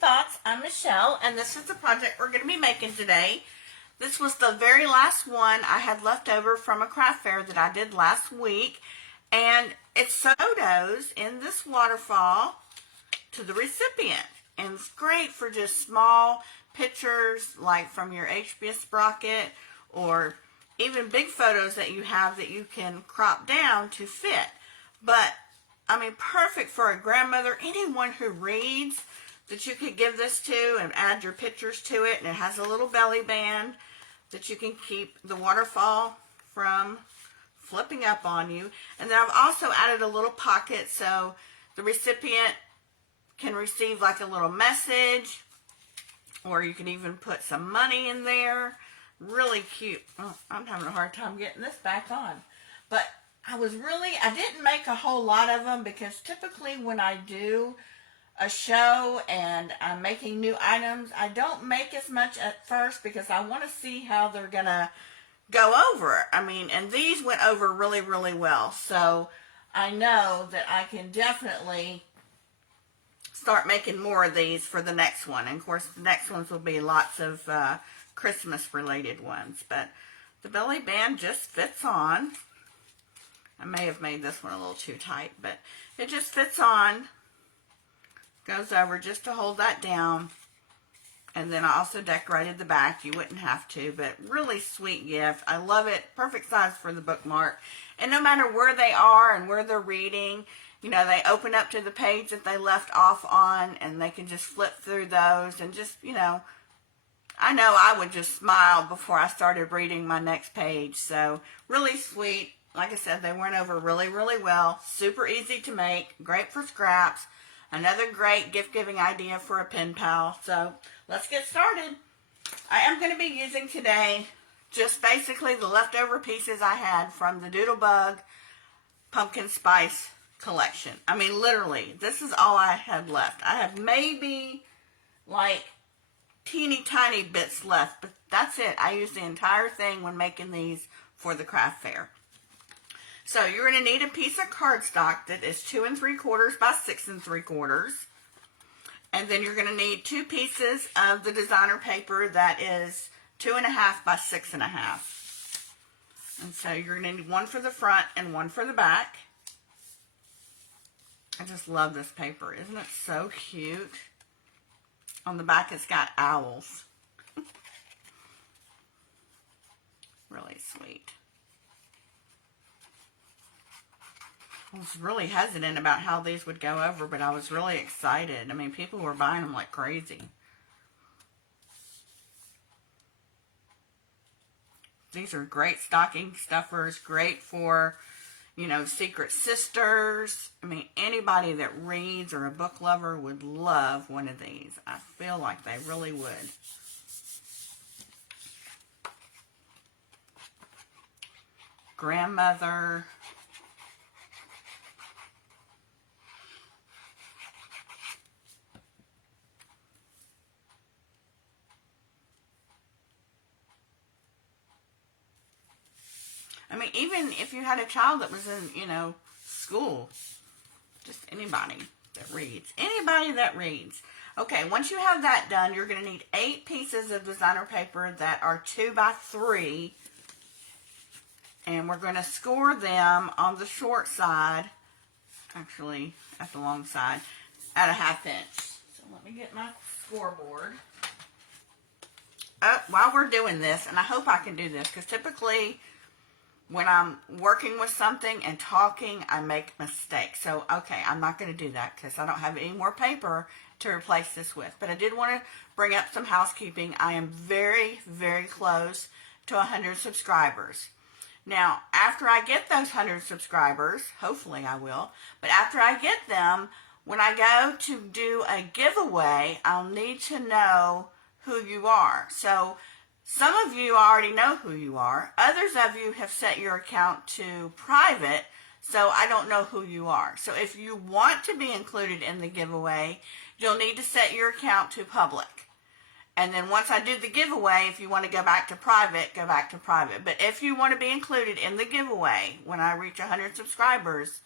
Thoughts. I'm Michelle, and this is the project we're going to be making today. This was the very last one I had left over from a craft fair that I did last week, and it's photos in this waterfall to the recipient, and it's great for just small pictures like from your HBS sprocket, or even big photos that you have that you can crop down to fit. But I mean, perfect for a grandmother, anyone who reads, that you could give this to and add your pictures to it. And it has a little belly band that you can keep the waterfall from flipping up on you. And then I've also added a little pocket so the recipient can receive like a little message, or you can even put some money in there. Really cute. Oh, I'm having a hard time getting this back on. But I didn't make a whole lot of them, because typically when I do a show and I'm making new items, I don't make as much at first because I want to see how they're going to go over. I mean, and these went over really, really well. So I know that I can definitely start making more of these for the next one. And of course, the next ones will be lots of Christmas related ones. But the belly band just fits on. I may have made this one a little too tight, but it just fits on, goes over just to hold that down. And then I also decorated the back. You wouldn't have to, but really sweet gift. I love it. Perfect size for the bookmark. And no matter where they are and where they're reading, you know, they open up to the page that they left off on, and they can just flip through those and just, you know I would just smile before I started reading my next page. So really sweet. Like I said, they went over really, really well. Super easy to make. Great for scraps. Another great gift-giving idea for a pen pal. So let's get started. I am going to be using today just basically the leftover pieces I had from the Doodlebug-Pumpkin Spice collection. I mean, literally, this is all I had left. I have maybe like teeny tiny bits left, but that's it. I used the entire thing when making these for the craft fair. So you're going to need a piece of cardstock that is 2 3/4 by 6 3/4. And then you're going to need 2 pieces of the designer paper that is 2.5 by 6.5. And so you're going to need one for the front and one for the back. I just love this paper. Isn't it so cute? On the back it's got owls. Really sweet. I was really hesitant about how these would go over, but I was really excited. I mean, people were buying them like crazy. These are great stocking stuffers, great for, you know, secret sisters. I mean, anybody that reads or a book lover would love one of these. I feel like they really would. Grandmother. I mean, even if you had a child that was in, you know, school, just anybody that reads. Anybody that reads. Okay, once you have that done, you're going to need 8 pieces of designer paper that are 2 by 3. And we're going to score them on the short side, actually at the long side, at a 1/2 inch. So let me get my scoreboard. While we're doing this, and I hope I can do this, because typically when I'm working with something and talking, I make mistakes. So, okay, I'm not going to do that because I don't have any more paper to replace this with. But I did want to bring up some housekeeping. I am very, very close to 100 subscribers. Now, after I get those 100 subscribers, hopefully I will, but after I get them, when I go to do a giveaway, I'll need to know who you are. So, some of you already know who you are. Others of you have set your account to private, so I don't know who you are. So if you want to be included in the giveaway, you'll need to set your account to public. And then once I do the giveaway, if you want to go back to private, go back to private. But if you want to be included in the giveaway when I reach 100 subscribers,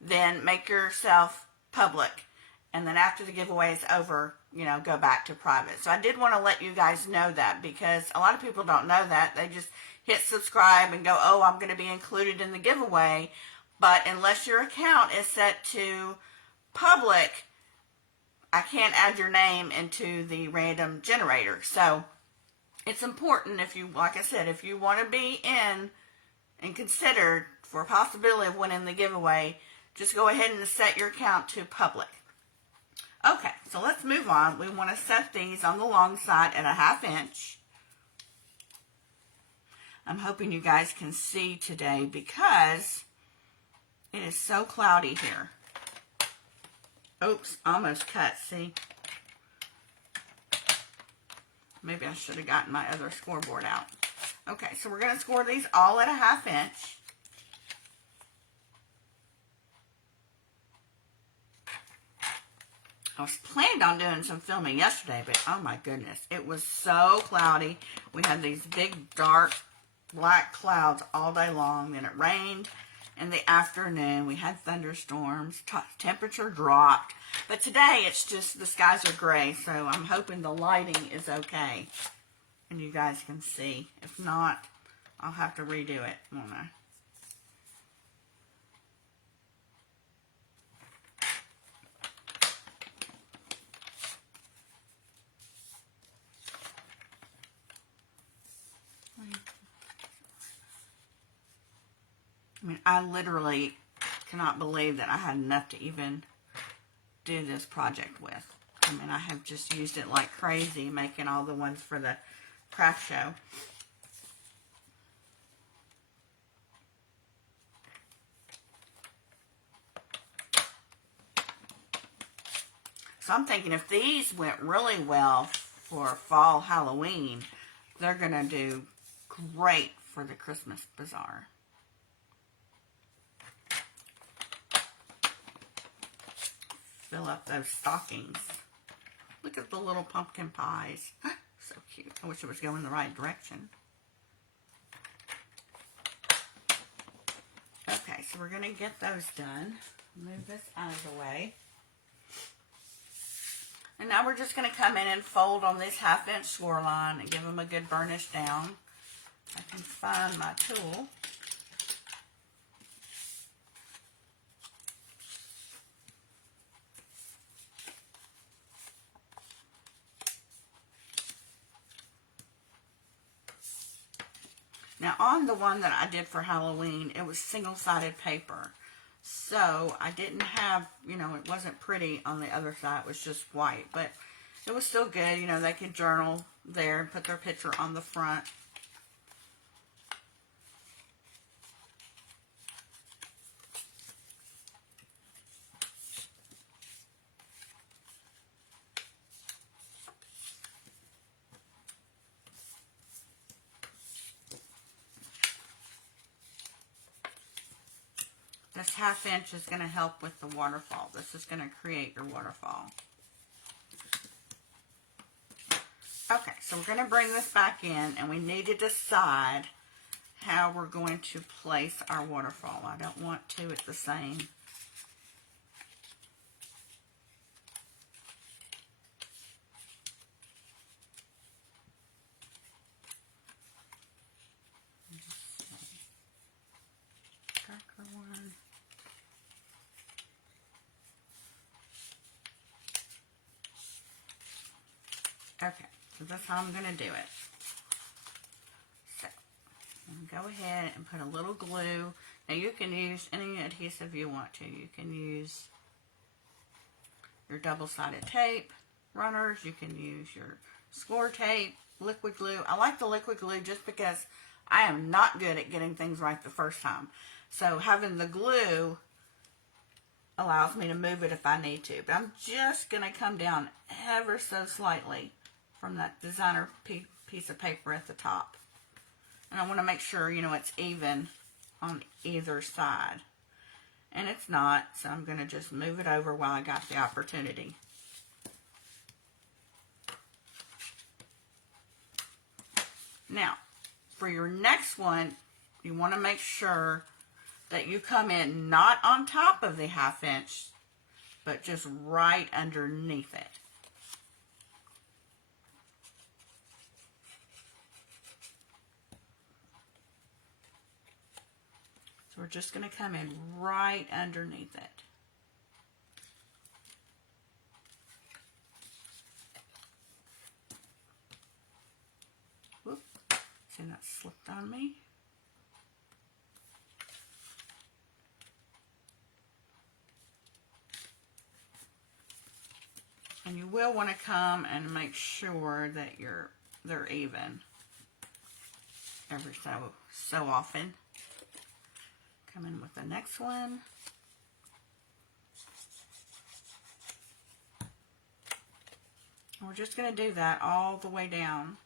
then make yourself public. And then after the giveaway is over, go back to private. So I did want to let you guys know that, because a lot of people don't know that. They just hit subscribe and go, oh, I'm going to be included in the giveaway. But unless your account is set to public, I can't add your name into the random generator. So it's important, if you, like I said, if you want to be in and considered for a possibility of winning the giveaway, just go ahead and set your account to public. Okay, so let's move on. We want to set these on the long side at 1/2 inch. I'm hoping you guys can see today because it is so cloudy here. Oops, almost cut, see? Maybe I should have gotten my other scoreboard out. Okay, so we're going to score these all at 1/2 inch. I was planning on doing some filming yesterday, but oh my goodness, it was so cloudy. We had these big, dark, black clouds all day long. Then it rained in the afternoon. We had thunderstorms. Temperature dropped. But today, it's just the skies are gray, so I'm hoping the lighting is okay. And you guys can see. If not, I'll have to redo it, won't I? I mean, I literally cannot believe that I had enough to even do this project with. I mean, I have just used it like crazy, making all the ones for the craft show. So I'm thinking if these went really well for fall Halloween, they're going to do great for the Christmas bazaar. Fill up those stockings. Look at the little pumpkin pies. So cute. I wish it was going the right direction. Okay, so we're going to get those done. Move this out of the way. And now we're just going to come in and fold on this 1/2 inch score line and give them a good burnish down. I can find my tool. Now on the one that I did for Halloween, it was single-sided paper. So I didn't have, it wasn't pretty on the other side. It was just white. But it was still good. They could journal there and put their picture on the front. This 1/2 inch is going to help with the waterfall. This is going to create your waterfall. Okay, so we're going to bring this back in, and we need to decide how we're going to place our waterfall. I don't want two at the same. Darker one. Okay, so that's how I'm going to do it. So, go ahead and put a little glue. Now you can use any adhesive you want to. You can use your double-sided tape runners. You can use your score tape, liquid glue. I like the liquid glue just because I am not good at getting things right the first time. So having the glue allows me to move it if I need to. But I'm just going to come down ever so slightly from that designer piece of paper at the top. And I want to make sure, it's even on either side. And it's not, so I'm going to just move it over while I got the opportunity. Now, for your next one, you want to make sure that you come in not on top of the 1/2 inch, but just right underneath it. we're just going to come in right underneath it. Whoop. See, that slipped on me. And you will want to come and make sure that they're even every so often. Come in with the next one. And we're just going to do that all the way down.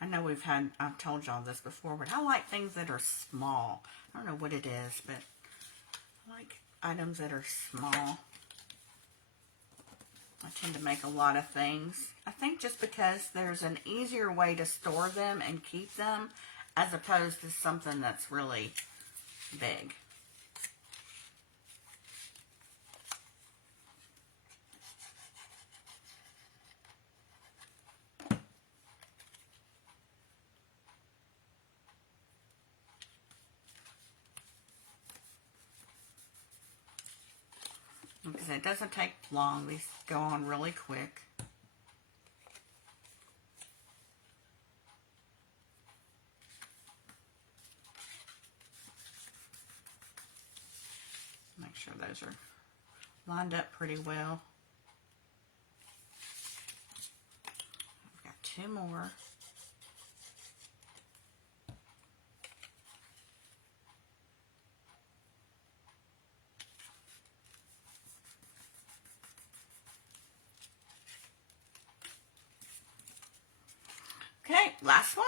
I know I've told y'all this before, but I like things that are small. I don't know what it is, but I like items that are small. I tend to make a lot of things. I think just because there's an easier way to store them and keep them as opposed to something that's really big. Because it doesn't take long. These go on really quick. Make sure those are lined up pretty well. I've got 2 more. Okay, last one.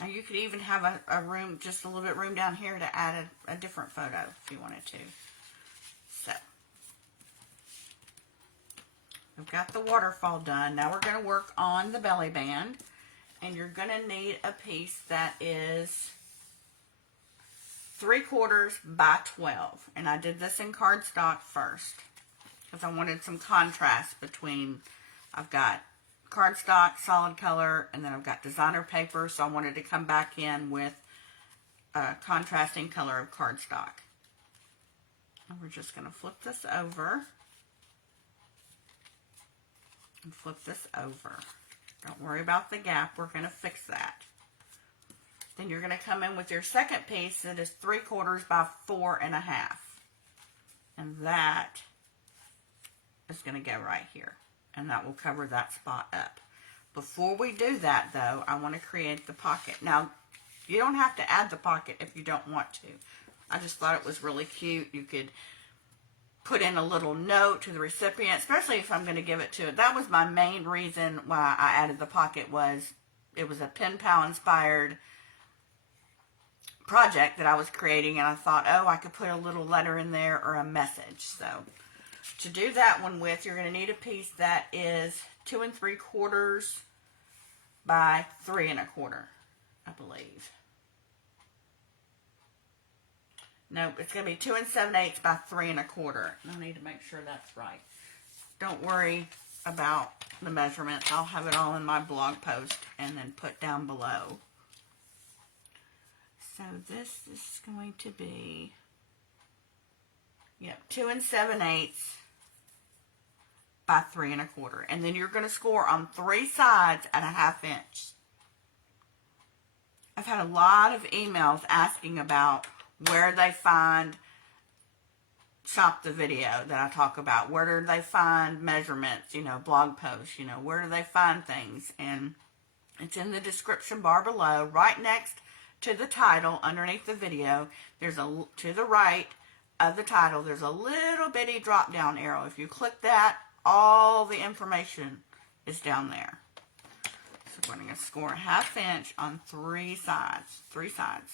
Now you could even have a room, just a little bit room down here to add a different photo if you wanted to. So, we've got the waterfall done. Now we're going to work on the belly band. And you're going to need a piece that is 3/4 by 12. And I did this in cardstock first because I wanted some contrast between, I've got cardstock, solid color, and then I've got designer paper, so I wanted to come back in with a contrasting color of cardstock. And we're just going to flip this over and flip this over. Don't worry about the gap, we're going to fix that. Then you're going to come in with your second piece that is 3/4 by 4.5. And that is going to go right here. And that will cover that spot up. Before we do that, though, I want to create the pocket. Now, you don't have to add the pocket if you don't want to. I just thought it was really cute. You could put in a little note to the recipient, especially if I'm going to give it to it. That was my main reason why I added the pocket, was it was a pen pal inspired project that I was creating, and I thought, oh, I could put a little letter in there or a message. So to do that one with, you're going to need a piece that is 2 3/4 by 3 1/4, I believe. Nope, it's going to be 2 7/8 by 3 1/4. I need to make sure that's right. Don't worry about the measurements. I'll have it all in my blog post and then put down below. So this is going to be, 2 7/8 by 3 1/4. And then you're going to score on 3 sides at 1/2 inch. I've had a lot of emails asking about where they find Shop the Video that I talk about. Where do they find measurements, blog posts, where do they find things? And it's in the description bar below, right next to the title, underneath the video. There's to the right of the title, there's a little bitty drop down arrow. If you click that, all the information is down there. So we're going to score 1/2 inch on 3 sides. 3 sides.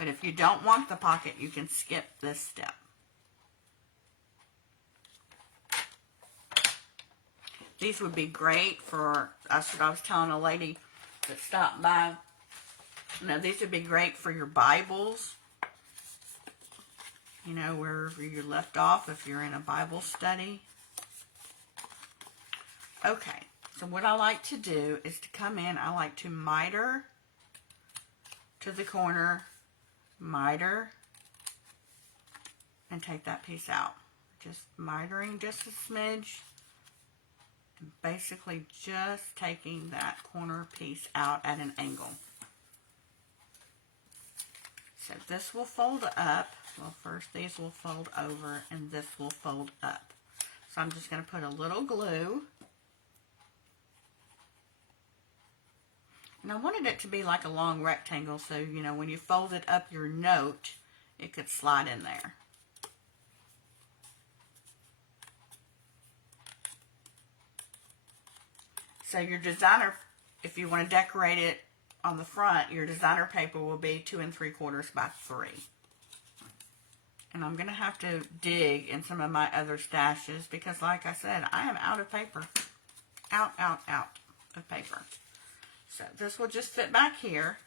But if you don't want the pocket, you can skip this step. These would be great for, that's what I was telling a lady that stopped by. You know, these would be great for your Bibles. You know, wherever you left off if you're in a Bible study. Okay, so what I like to do is to come in, I like to miter to the corner, miter, and take that piece out. Just mitering just a smidge. And basically just taking that corner piece out at an angle. So this will fold up. Well, first these will fold over and this will fold up. So I'm just going to put a little glue. And I wanted it to be like a long rectangle so, you know, when you folded up your note, it could slide in there. So your designer, if you want to decorate it on the front, your designer paper will be 2 3/4 by 3. And I'm going to have to dig in some of my other stashes because, like I said, I am out of paper. Out of paper. So this will just fit back here.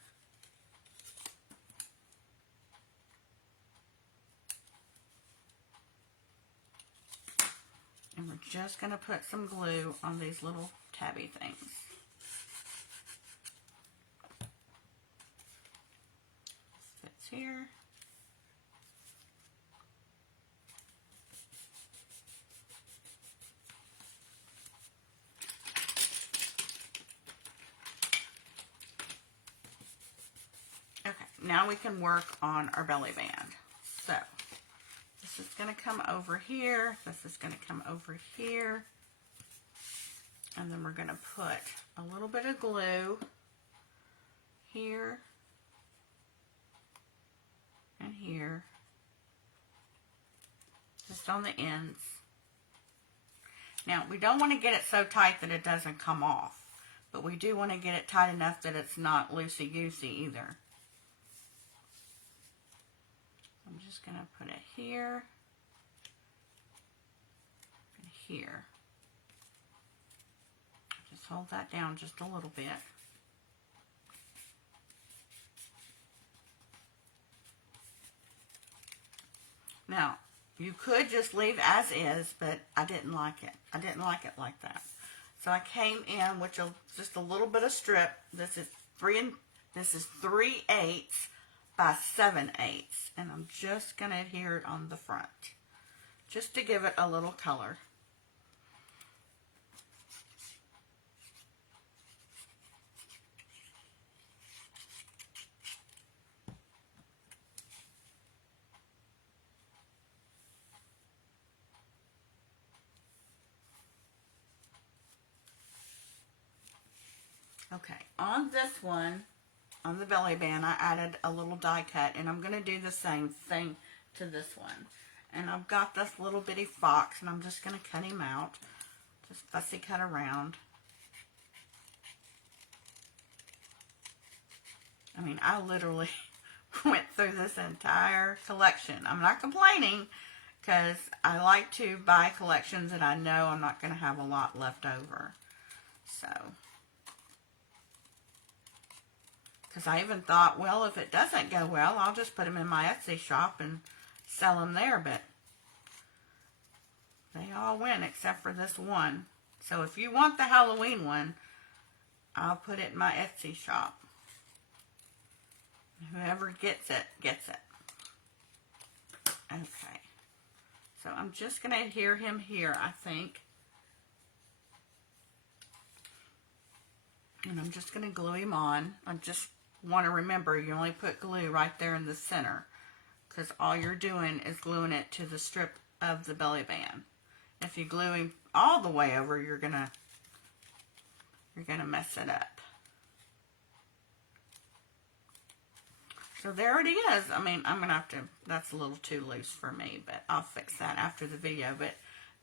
And we're just going to put some glue on these little tabby things. Fits here. Okay, now we can work on our belly band. So this is going to come over here. This is going to come over here. And then we're going to put a little bit of glue here and here, just on the ends. Now, we don't want to get it so tight that it doesn't come off, but we do want to get it tight enough that it's not loosey-goosey either. I'm just going to put it here and here. Just hold that down just a little bit. Now, you could just leave as is, but I didn't like it. I didn't like it like that. So I came in with just a little bit of strip. This is 3/8 by 7/8, and I'm just going to adhere it on the front, just to give it a little color. Okay, on this one, on the belly band, I added a little die cut, and I'm going to do the same thing to this one. And I've got this little bitty fox, and I'm just going to cut him out. Just fussy cut around. I mean, I literally went through this entire collection. I'm not complaining, because I like to buy collections that I know I'm not going to have a lot left over. So, because I even thought, well, if it doesn't go well, I'll just put them in my Etsy shop and sell them there. But they all went except for this one. So if you want the Halloween one, I'll put it in my Etsy shop. Whoever gets it, gets it. Okay. So I'm just going to adhere him here, I think. And I'm just going to glue him on. I just want to remember, you only put glue right there in the center, because all you're doing is gluing it to the strip of the belly band. If you glue him all the way over, you're gonna mess it up. So there it is. I mean, I'm gonna have to, that's a little too loose for me, but I'll fix that after the video. But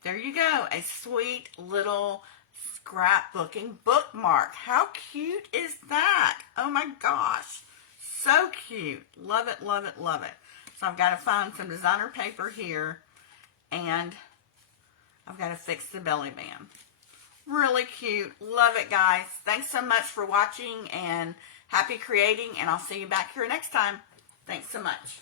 there you go, a sweet little scrapbooking bookmark. How cute is that? Oh my gosh, So cute. Love it, love it, love it. So I've got to find some designer paper here, and I've got to fix the belly band. Really cute. Love it, guys. Thanks so much for watching, and happy creating, and I'll see you back here next time. Thanks so much.